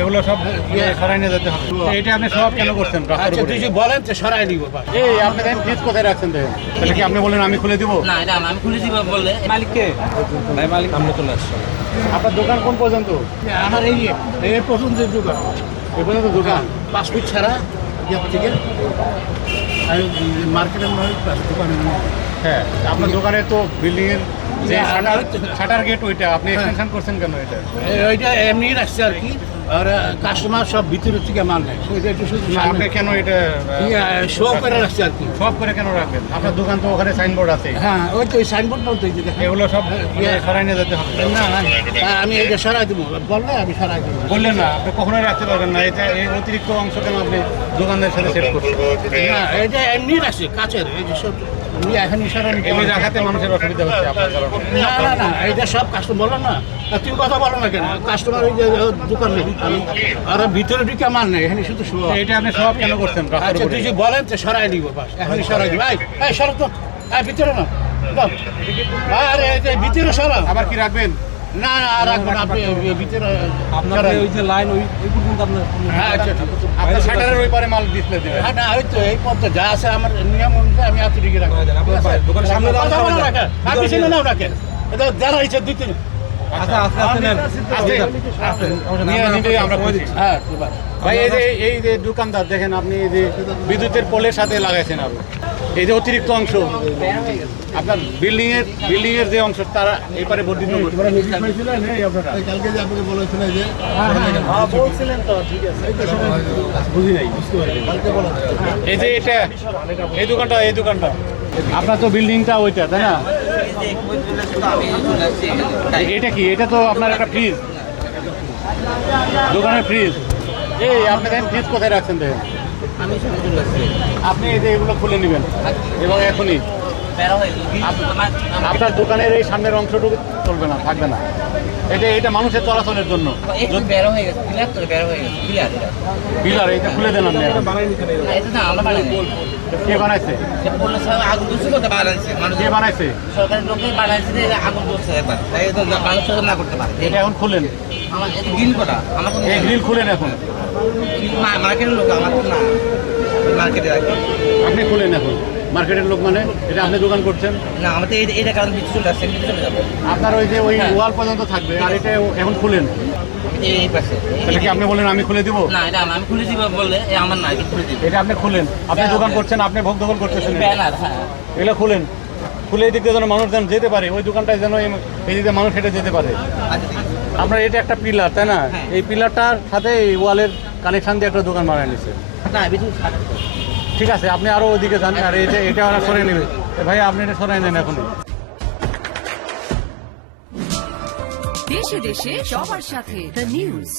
এগুলো সব সরাই নিয়ে যেতে হবে। এটা আপনি সব কেন করছেন? আচ্ছা তুই যে বলেন তো সরাই নিব। এই আপনি দেখেন ফ্রিজ কোথায় রাখছেন দেখেন। তাহলে কি আপনি বলেন আমি খুলে দিব? না এটা আমি খুলে দিব বললে মালিককে ভাই মালিক আমরা চলে আসছি। আপনার দোকান কোন পর্যন্ত? আমার এই পছন্দ দোকান এই পর্যন্ত দোকান? 5 ফিট ছাড়া ইয়ে থেকে আমি মার্কেটের দোকানে হ্যাঁ, আপনার দোকানে তো বিল্ডিং এর যে না, শাটার গেট ওইটা আপনি এক্সটেনশন করছেন কেন এটা? ওইটা এমনি রাখছে আর কি। আর কাস্টমার সব ভিতরের থেকে মাল নেয় ওইটা একটু শুধু না, আপনি কেন এটা শো করে রাখছে আর কি। সব করে কেন রাখবেন? আপনার দোকান তো ওখানে সাইনবোর্ড আছে। হ্যাঁ ওই তো ওই সাইনবোর্ড বলতে এই যে দেখেন। এগুলো সব সরাই নিয়ে যেতে হবে। না না আমি এইটা সরাই দেবো বললে আমি সরাই দেবো। বললেন না, আপনি কখনোই রাখতে পারবেন না। এটা এই অতিরিক্ত অংশ কেন আপনি দোকানদারের সাথে সেট করছেন? না এটা এমনি রাখছে কাছের এই যে সব এখন সরাই এগুলো রাখাতে মানুষের অসুবিধা হচ্ছে আপনার কারণে। না না না এটা সব কাস্টমার বলো না আর তুমি কথা বলো না কেন কাস্টমার ওই যে দোকান নেই আর ভিতরে ঢুকে মাল নেই এখানে শুধু শো। এটা আপনি সব কেন করছেন? আচ্ছা তুই যে বলেন তো সরাই নিব বাস এখনই সরাই দিব এই সরো তো ভিতরে না দাও। আরে এই যে ভিতরে সরাও। আবার কি রাখবেন? না না আর রাখবো না আপনি ভিতরে আপনার সরাই। ওই যে লাইন ওই পর্যন্ত আপনার হ্যাঁ আচ্ছা ঠিক আছে। আপনার শাটারের ওই পারে মাল ডিসপ্লে দেবেন। হ্যাঁ না ওই তো এই পথ যা আছে আমার নিয়ম অনুযায়ী আমি এত দিকে রাখবো। আপনার দোকানের সামনে দাও, কথা বলো সামনে না দাও। কেন? আপনি শুনে নাও রাখেন এটা যারা ইচ্ছে দুই তিন আচ্ছা আস্তে আস্তে নেন। নিয়ে আমরা খুঁজি। হ্যাঁ ঠিক আছে। ভাই এই যে দোকানদার দেখেন আপনি এই যে বিদ্যুতের পোলের সাথে লাগাইছেন আপনি এই যে অতিরিক্ত অংশ আপনার বিল্ডিং এর যে অংশ তারা এপারে বর্ধিত করছে। কালকে যে আপনাকে বলেছিলেন যে বলছিলেন তো ঠিক আছে বুঝি নাই বুঝতে পারি কালকে বলা এই যে এটা এই দোকানটা আপনার তো বিল্ডিংটা ওইটা তাই না? এটা কি? এটা তো আপনার একটা ফ্রিজ, দোকানের ফ্রিজ। এই আপনি দেখেন ফ্রিজ কোথায় রাখছেন দেখেন। আমি শুনে চলে আসছি আপনি এই যে এগুলো খুলে নেবেন এবং এখনই আপনার দোকানের এই সামনের অংশটুকু চলবে না, থাকবে না। এটা মানুষের চলাচলের জন্য। একটু বেরো হয়ে গেছে ক্লিয়ার তো বেরো হয়ে গেছে ক্লিয়ার এটা পিলার এটা খুলে দেন আপনি এখন। এটা না আমরা বানাই কে বানাইছে? সে বললে স্যার আগুন দিচ্ছে তো বানাইছে মানুষ কে বানাইছে? সরকারি লোকে বানাইছে যে আগুন দিচ্ছে একবার তাই তো মানুষ তো না করতে পারে এটা এখন খুলেন, আমার এটা গ্রিল করা আমার কোনো এই গ্রিল খুলেন এখন। মার্কেটের লোক আমার তো না মার্কেটে রাখি আপনি খুলেন এখন। মার্কেটের লোক মানে এটা আপনি দোকান করছেন না আমার তো এটা কারণ কিছু চলে আসছে কিছু চলে যাবে আপনার ওই যে ওই হ্যাঁ। ওয়াল পর্যন্ত থাকবে আর এটা এখন খুলেন। এই পাশে তাহলে কি আপনি বলেন আমি খুলে দিব? না এটা আমি খুলে দিব বললে আমার না এটা খুলে দিব এটা আপনি খুলেন, আপনি দোকান করছেন, আপনি ভোগ দখল করতেছেন। ব্যানার হ্যাঁ এগুলো খুলেন, খুলে এই দিক দিয়ে যেন মানুষ যেন যেতে পারে, ওই দোকানটায় যেন এই দিক দিয়ে মানুষ হেঁটে যেতে পারে। আচ্ছা ঠিক আছে আপনার এটা একটা পিলার তাই না? হ্যাঁ। এই পিলারটার সাথে এই ওয়ালের কানেকশন দিয়ে একটা দোকান বানায় নিচ্ছে। না বিদ্যুৎ ঠিক আছে, আপনি আরো ওইদিকে যান আর এটা ওরা সরে নেবে। ভাই আপনি এটা সরাই নেন এখন। দেশে দেশে সবার সাথে দ্য নিউজ।